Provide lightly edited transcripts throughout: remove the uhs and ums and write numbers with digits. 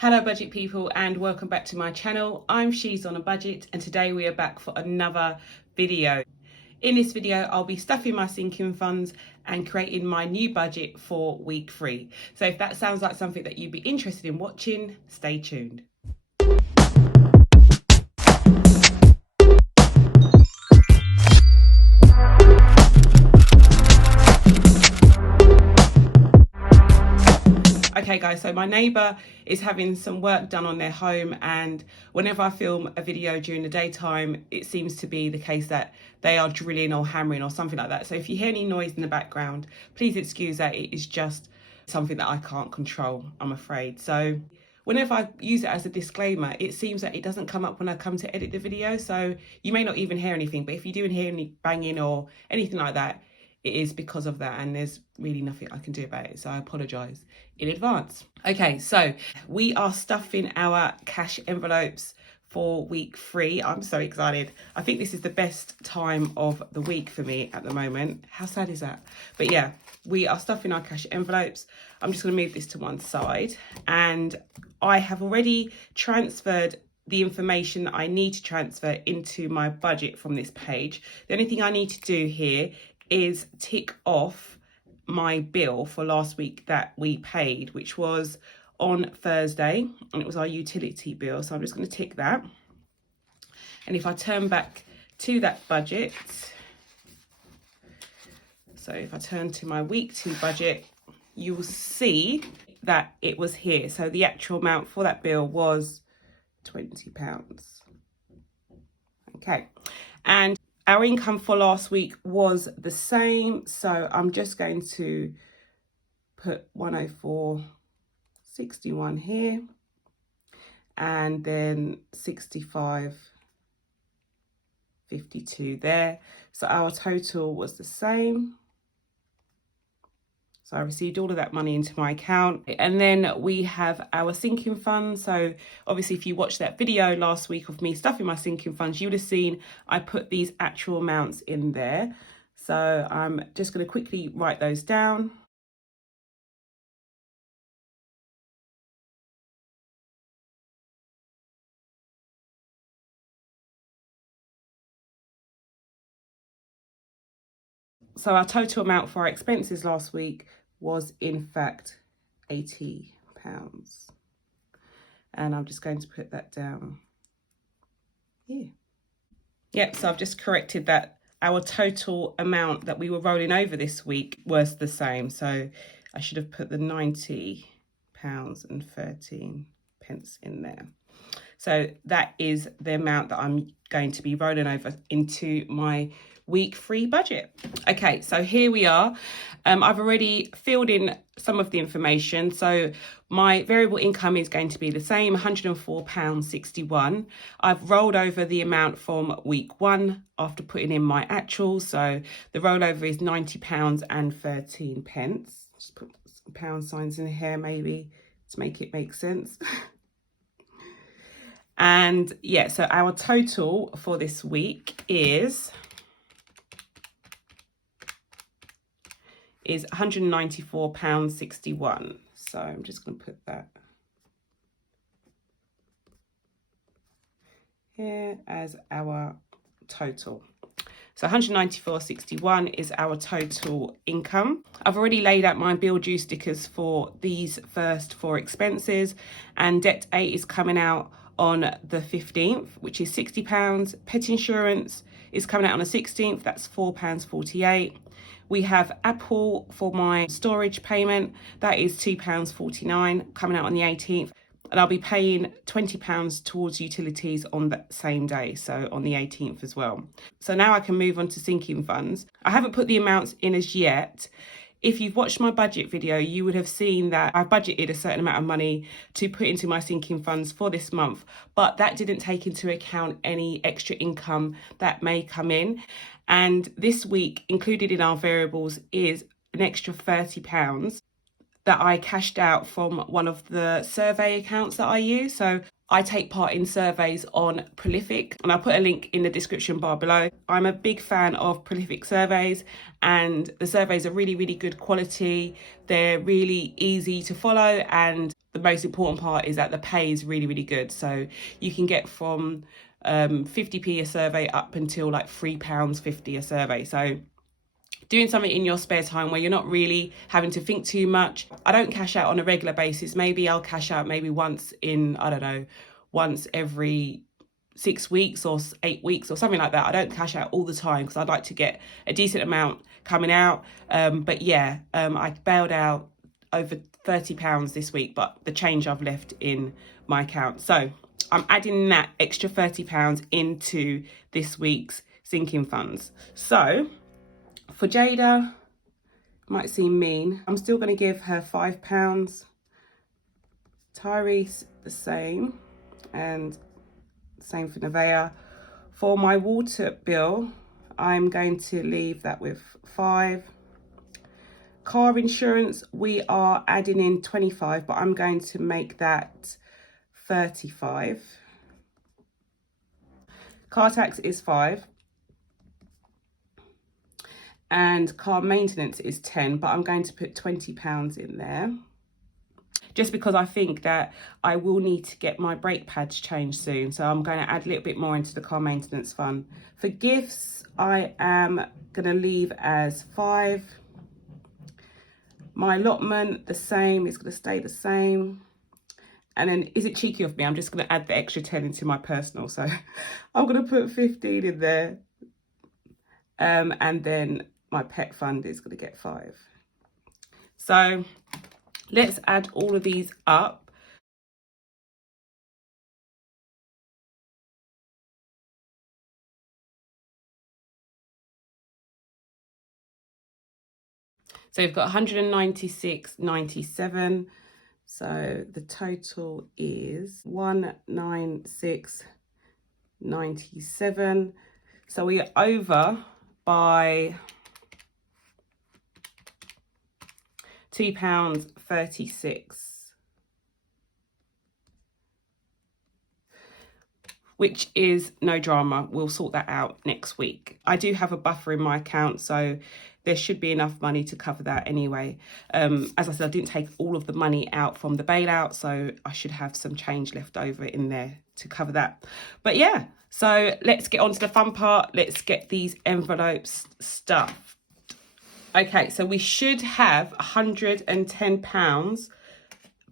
Hello budget people and welcome back to my channel. I'm She's on a Budget and today we are back for another video. In this video I'll be stuffing my sinking funds and creating my new budget for week 3. So if that sounds like something that you'd be interested in watching, stay tuned. Okay guys, so my neighbour is having some work done on their home, and whenever I film a video during the daytime, it seems to be the case that they are drilling or hammering or something like that. So if you hear any noise in the background, please excuse that. It is just something that I can't control, I'm afraid. So whenever I use it as a disclaimer, it seems that it doesn't come up when I come to edit the video. So you may not even hear anything, but if you do hear any banging or anything like that, it is because of that, and there's really nothing I can do about it, so I apologise in advance. Okay, so we are stuffing our cash envelopes for week 3. I'm so excited. I think this is the best time of the week for me at the moment. How sad is that? But yeah, we are stuffing our cash envelopes. I'm just going to move this to one side, and I have already transferred the information that I need to transfer into my budget from this page. The only thing I need to do here is tick off my bill for last week that we paid, which was on Thursday, and it was our utility bill. So I'm just going to tick that. And if I turn back to that budget, so if I turn to my week 2 budget, you will see that it was here. So the actual amount for that bill was £20. Okay, and our income for last week was the same, so I'm just going to put 104.61 here, and then 65.52 there. So our total was the same. So I received all of that money into my account. And then we have our sinking funds. So obviously if you watched that video last week of me stuffing my sinking funds, you would have seen I put these actual amounts in there. So I'm just going to quickly write those down. So our total amount for our expenses last week was in fact £80. And I'm just going to put that down here. Yep, so I've just corrected that. Our total amount that we were rolling over this week was the same. So I should have put the £90.13 in there. So that is the amount that I'm going to be rolling over into my week 3 budget. Okay, so here we are. I've already filled in some of the information. So my variable income is going to be the same, £104.61. I've rolled over the amount from week 1 after putting in my actuals. So the rollover is £90.13. Just put some pound signs in here maybe to make it make sense. And yeah, so our total for this week is £194.61. So I'm just going to put that here as our total. So £194.61 is our total income. I've already laid out my bill due stickers for these first 4 expenses, and debt 8 is coming out on the 15th, which is £60. Pet insurance is coming out on the 16th, that's £4.48. We have Apple for my storage payment, that is £2.49, coming out on the 18th. And I'll be paying £20 towards utilities on that same day, so on the 18th as well. So now I can move on to sinking funds. I haven't put the amounts in as yet. If you've watched my budget video, you would have seen that I've budgeted a certain amount of money to put into my sinking funds for this month, but that didn't take into account any extra income that may come in. And this week, included in our variables, is an extra £30 that I cashed out from one of the survey accounts that I use. So I take part in surveys on Prolific, and I'll put a link in the description bar below. I'm a big fan of Prolific surveys, and the surveys are really, really good quality. They're really easy to follow, and the the most important part is that the pay is really, really good. So you can get from 50p a survey up until like £3.50 a survey. So doing something in your spare time where you're not really having to think too much. I don't cash out on a regular basis. Maybe I'll cash out maybe once in, I don't know, once every 6 weeks or 8 weeks or something like that. I don't cash out all the time because I'd like to get a decent amount coming out. But yeah, I bailed out over £30 this week, but the change I've left in my account. So I'm adding that extra £30 into this week's sinking funds. So for Jada, might seem mean, I'm still going to give her £5. Tyrese, the same, and same for Nevaeh. For my water bill, I'm going to leave that with 5. Car insurance, we are adding in 25, but I'm going to make that 35. Car tax is 5. And car maintenance is 10, but I'm going to put £20 in there. Just because I think that I will need to get my brake pads changed soon. So I'm going to add a little bit more into the car maintenance fund. For gifts, I am going to leave as 5. My allotment, the same, is going to stay the same. And then, is it cheeky of me? I'm just going to add the extra 10 into my personal. So I'm going to put 15 in there. And then my pet fund is going to get 5. So let's add all of these up. So we've got 196.97. So the total is 196.97. So we are over by £2.36. Which is no drama. We'll sort that out next week. I do have a buffer in my account, so there should be enough money to cover that anyway. As I said, I didn't take all of the money out from the bailout, so I should have some change left over in there to cover that. But yeah, so let's get on to the fun part. Let's get these envelopes stuffed. Okay, so we should have £110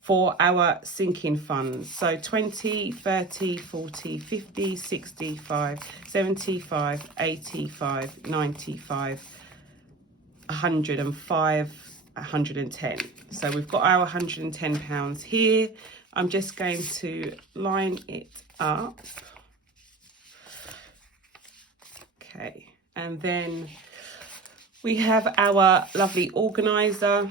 for our sinking funds. So 20, 30, 40, 50, 65, 75, 85, 95, 105, 110. So we've got our £110 here. I'm just going to line it up. Okay, and then we have our lovely organizer.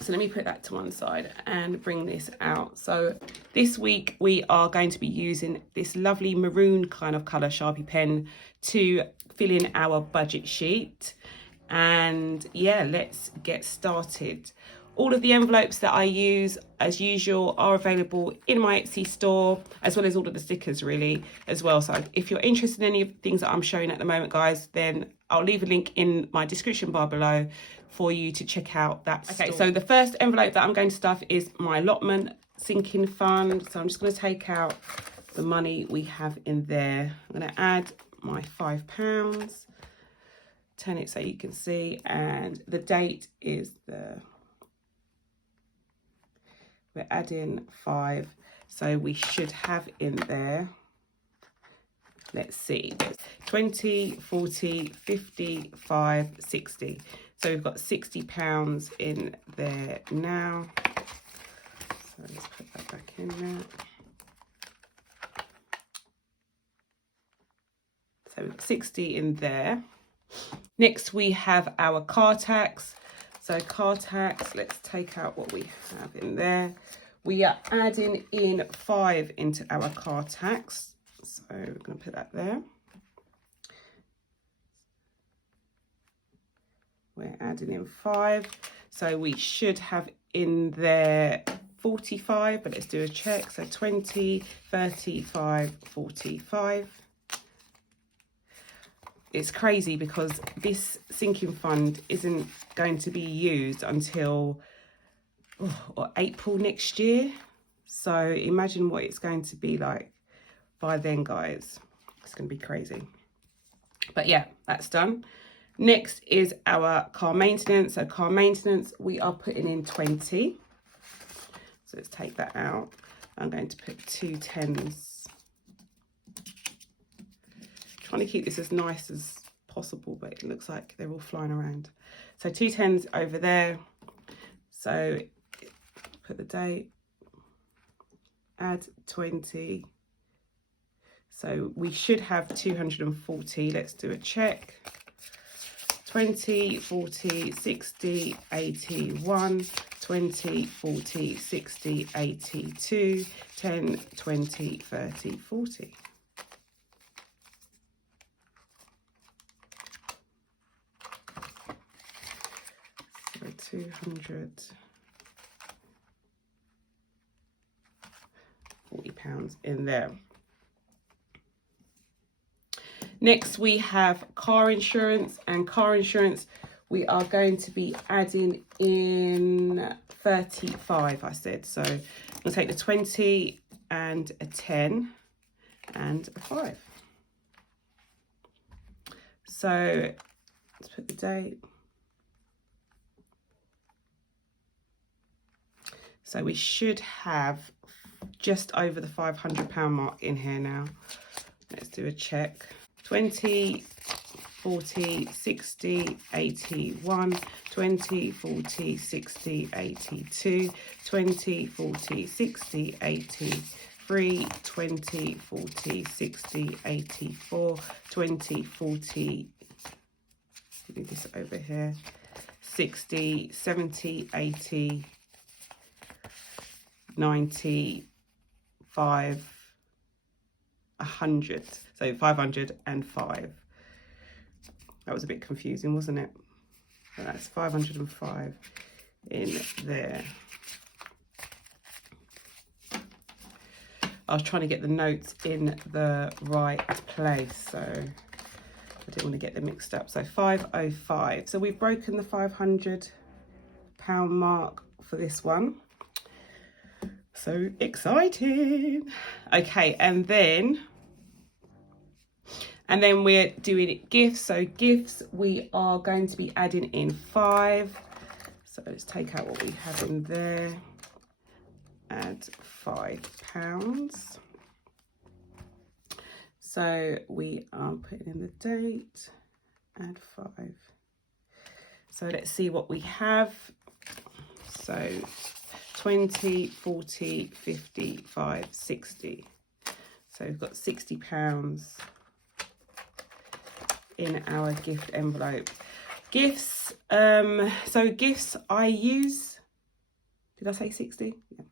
So let me put that to one side and bring this out. So this week we are going to be using this lovely maroon kind of colour Sharpie pen to fill in our budget sheet. And yeah, let's get started. All of the envelopes that I use, as usual, are available in my Etsy store, as well as all of the stickers really as well. So if you're interested in any of the things that I'm showing at the moment, guys, then I'll leave a link in my description bar below for you to check out that store. Okay, so the first envelope that I'm going to stuff is my allotment sinking fund. So I'm just going to take out the money we have in there. I'm going to add my £5, turn it so you can see, and the date is we're adding 5, so we should have in there, let's see, 20, 40, 50, 5, 60. So we've got £60 in there now. So let's put that back in there. So we've got 60 in there. Next we have our car tax. So car tax, let's take out what we have in there. We are adding in 5 into our car tax. So we're going to put that there. We're adding in 5. So we should have in there 45, but let's do a check. So 20, 35, 45. It's crazy because this sinking fund isn't going to be used until or April next year. So imagine what it's going to be like by then, guys. It's going to be crazy. But yeah, that's done. Next is our car maintenance. So car maintenance, we are putting in 20. So let's take that out. I'm going to put 2 10s. Trying to keep this as nice as possible, but it looks like they're all flying around. So 2 10s over there. So put the date, add 20. So we should have 240. Let's do a check. 20, 40, 60, 81, 20, 40, 60, 82, 10, 20, 30, 40. So 240 pounds in there. Next, we have car insurance, and car insurance, we are going to be adding in 35, I said. So I'm going to take the 20 and a 10 and a 5. So let's put the date. So we should have just over the £500 mark in here now. Let's do a check. 20, 40, 60, 81, 20, 40, 60, 82, 20, 40, 60, 83, 20, 40, 60, 84, 20, 40, move this over here, 60, 70, 80, 95, 100. So 505. That was a bit confusing, wasn't it? So that's 505 in there. I was trying to get the notes in the right place, so I didn't want to get them mixed up. So 505. So we've broken the £500 mark for this one. So exciting. Okay, and then we're doing gifts. So gifts, we are going to be adding in 5. So let's take out what we have in there. Add £5. So we are putting in the date. Add 5. So let's see what we have. So 20, 40, 55, 60. So we've got £60 in our gift envelope. Gifts, so gifts I use, did I say 60? Yeah.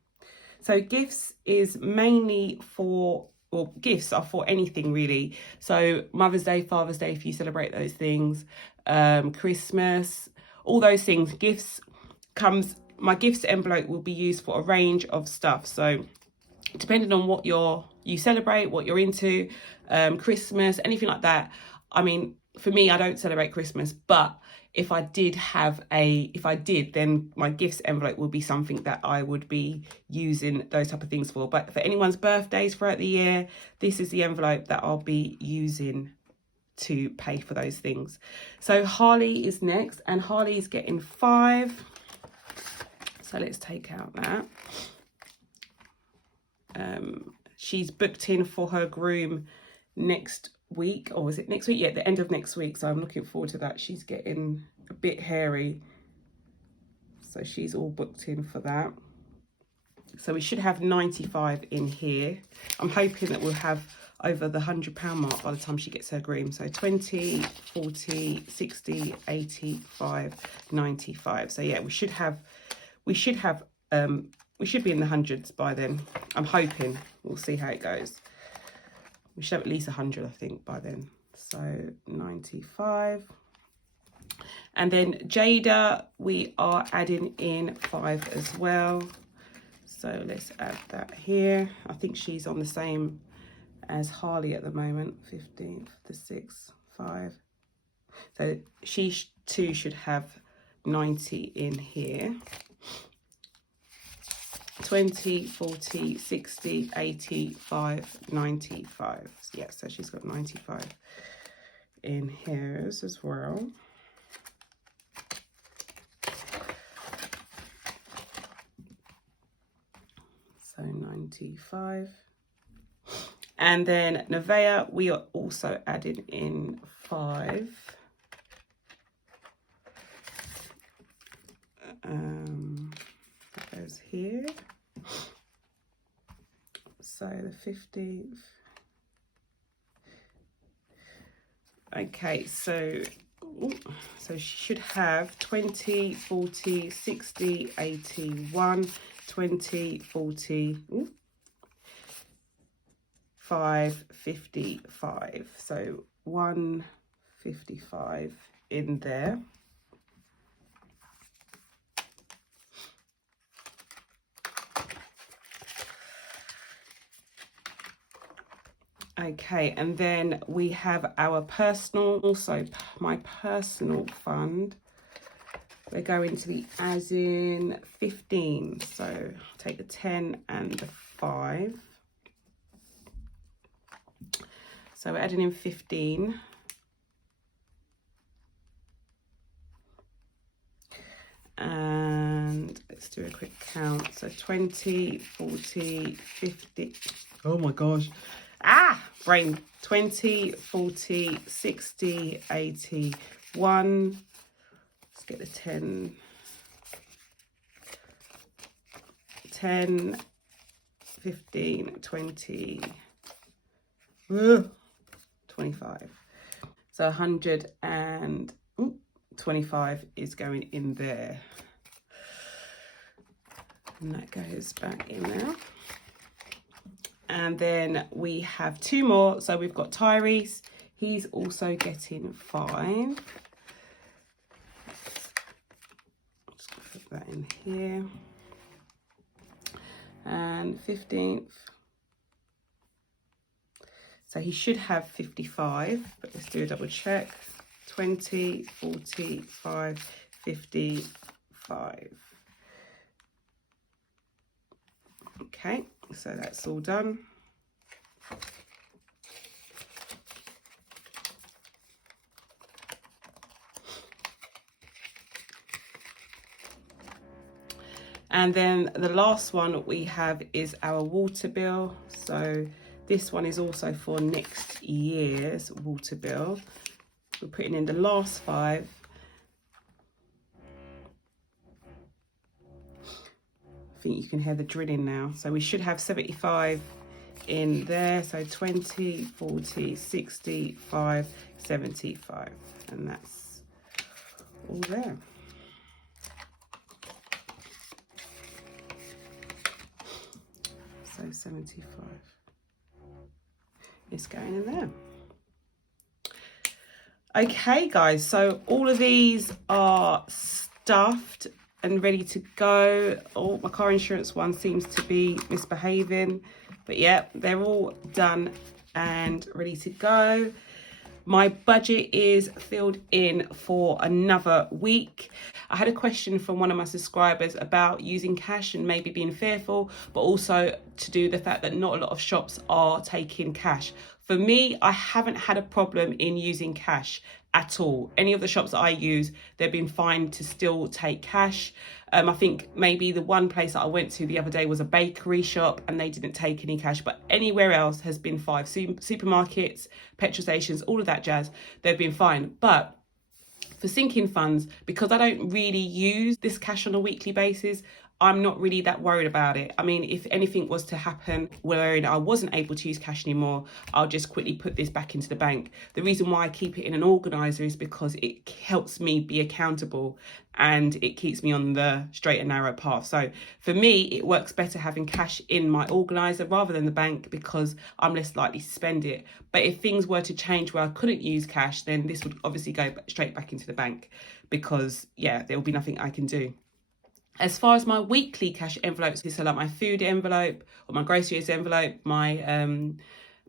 So gifts is mainly for, or gifts are for anything really. So Mother's Day, Father's Day, if you celebrate those things, Christmas, all those things, gifts comes, my gifts envelope will be used for a range of stuff. So depending on what you celebrate, what you're into, Christmas, anything like that. I mean, for me, I don't celebrate Christmas, but if I did, then my gifts envelope will be something that I would be using those type of things for. But for anyone's birthdays throughout the year, this is the envelope that I'll be using to pay for those things. So Harley is next, and Harley's getting 5. So let's take out that. She's booked in for her groom next week, or is it next week? Yeah, the end of next week. So I'm looking forward to that. She's getting a bit hairy, so she's all booked in for that. So we should have 95 in here. I'm hoping that we'll have over the £100 mark by the time she gets her groom. So 20, 40, 60, 85, 95. So yeah, we should be in the hundreds by then. I'm hoping. We'll see how it goes. We should have at least 100, I think, by then. So 95. And then Jada, we are adding in 5 as well. So let's add that here. I think she's on the same as Harley at the moment. 15th, the 6th, 5. So she too should have 90 in here. 20, 40, 60, 85, 95. Yeah, so she's got 95 in hers as well. So 95. And then Nevaeh, we are also adding in 5. That goes here. So the 15th. Okay, so she should have 20, 40, 60, 81, 20, 40, 5, 55. So 155 in there. Okay, and then we have our personal, also my personal fund. We're going to be as in 15. So I'll take the 10 and the 5. So we're adding in 15. And let's do a quick count. So 20, 40, 50. Oh my gosh. Brain. 20, 40, 60, 81. Let's get the 10. 10, 15, 20, 25. So 125 is going in there. And that goes back in there. And then we have 2 more. So we've got Tyrese. He's also getting 5. Just put that in here. And 15th. So he should have 55, but let's do a double check. 20, 45, 55. Okay, so that's all done. And then the last one we have is our water bill. So this one is also for next year's water bill. We're putting in the last 5. I think you can hear the drilling now. So we should have 75 in there. So 20, 40, 65, 75. And that's all there. So 75. It's going in there. Okay, guys, so all of these are stuffed and ready to go. Oh, my car insurance one seems to be misbehaving, but yeah, they're all done and ready to go. My budget is filled in for another week. I had a question from one of my subscribers about using cash and maybe being fearful, but also to do the fact that not a lot of shops are taking cash. For me, I haven't had a problem in using cash at all. Any of the shops that I use, they've been fine to still take cash. I think maybe the one place that I went to the other day was a bakery shop and they didn't take any cash, but anywhere else has been fine. Supermarkets, petrol stations, all of that jazz, they've been fine. But for sinking funds, because I don't really use this cash on a weekly basis, I'm not really that worried about it. I mean, if anything was to happen where I wasn't able to use cash anymore, I'll just quickly put this back into the bank. The reason why I keep it in an organizer is because it helps me be accountable and it keeps me on the straight and narrow path. So for me, it works better having cash in my organizer rather than the bank because I'm less likely to spend it. But if things were to change where I couldn't use cash, then this would obviously go straight back into the bank because, yeah, there will be nothing I can do. As far as my weekly cash envelopes, so like my food envelope or my groceries envelope, my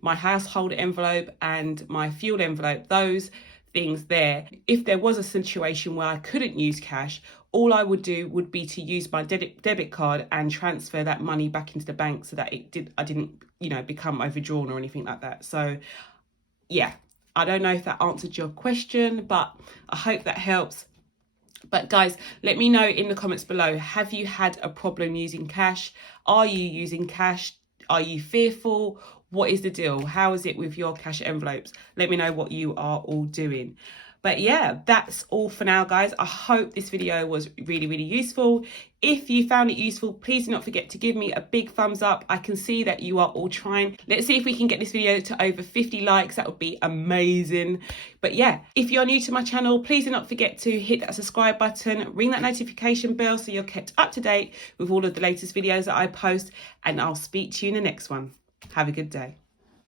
household envelope and my fuel envelope, those things there, if there was a situation where I couldn't use cash all I would do would be to use my debit card and transfer that money back into the bank so that I didn't, you know, become overdrawn or anything like that. So yeah, I don't know if that answered your question, but I hope that helps. But guys, let me know in the comments below, have you had a problem using cash? Are you using cash? Are you fearful? What is the deal? How is it with your cash envelopes? Let me know what you are all doing. But yeah, that's all for now, guys. I hope this video was really, really useful. If you found it useful, please do not forget to give me a big thumbs up. I can see that you are all trying. Let's see if we can get this video to over 50 likes. That would be amazing. But yeah, if you're new to my channel, please do not forget to hit that subscribe button, ring that notification bell so you're kept up to date with all of the latest videos that I post, and I'll speak to you in the next one. Have a good day.